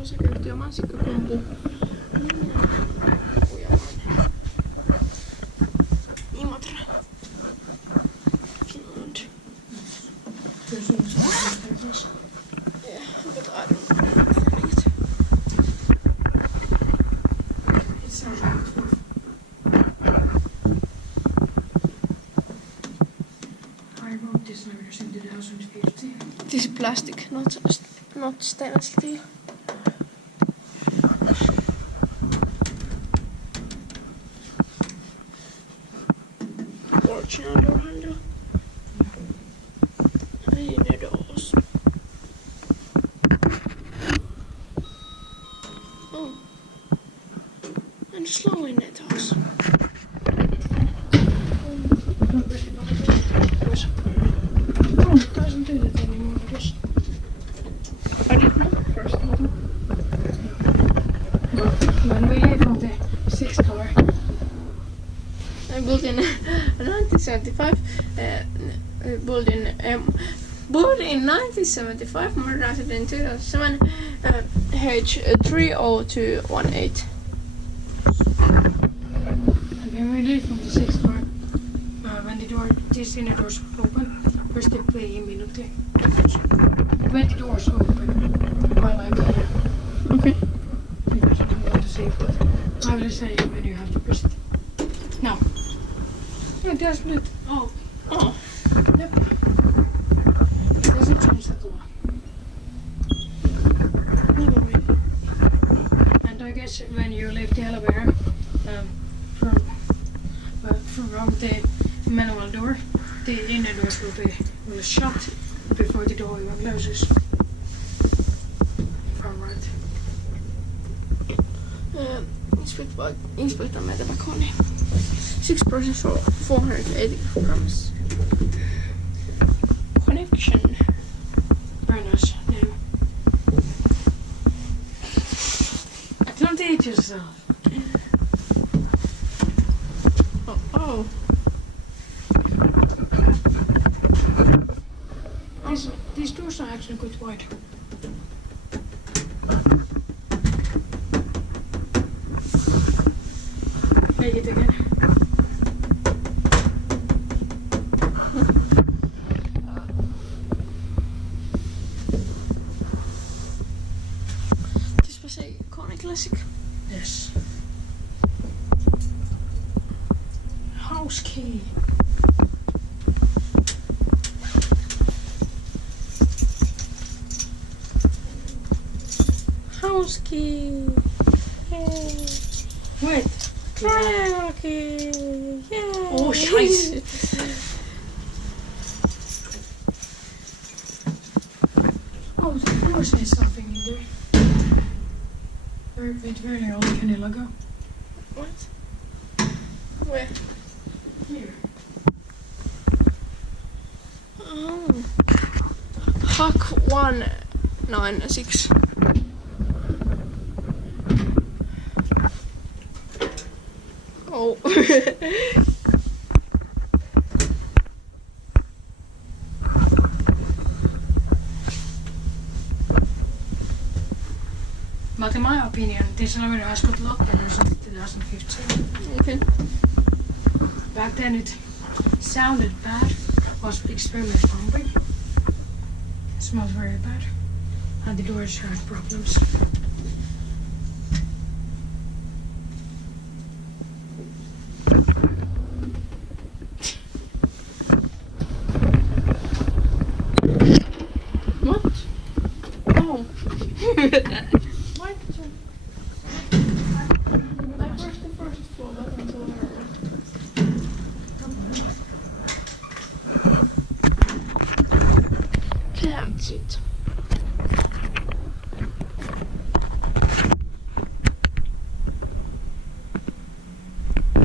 osakeyhtiö mansikkakumpu. Imatra. Finland. Yeah, but I don't know it. It sounds beautiful. I wrote this notice in 2015. This is plastic, not stainless steel. Original door handle. Innerdoors. Oh. And slow in it also. Oh, it doesn't do that anymore, I guess. I didn't know first. When we live on the 6th floor. I built in 1975. Built in 1975. Modernized in 2007. H30218. And when we live on the 6th floor, when the door, these inner doors open, first they play immediately. When the doors open, while I'm here. Okay. Because I don't want to say it, but I will say when you have to press it. Now. No, it doesn't do it. Oh. Oh. Yep. It doesn't change at all. And I guess when you leave the elevator from the manual door, the inner doors will shut before the door even closes. From right. Inspecta metävä Kone. 6 processor, 480 grams. Connection. Very nice name. Don't eat yourself. Oh. These doors are actually quite wide. Make it again. This was a Kone classic. Yes. House key. House key. Yay. Wait. Triangle key. Yay. Oh, scheiße. Oh, there was something in there. Very old Kone logo. What? Where? Here. Oh. Hack 196. Oh. But in my opinion, this elevator has got a lot better since 2015. Okay. Back then it sounded bad, was extremely bumpy, it smelled very bad, and the doors had problems. What? Oh. What? I pressed the first floor button until I heard it. That's it.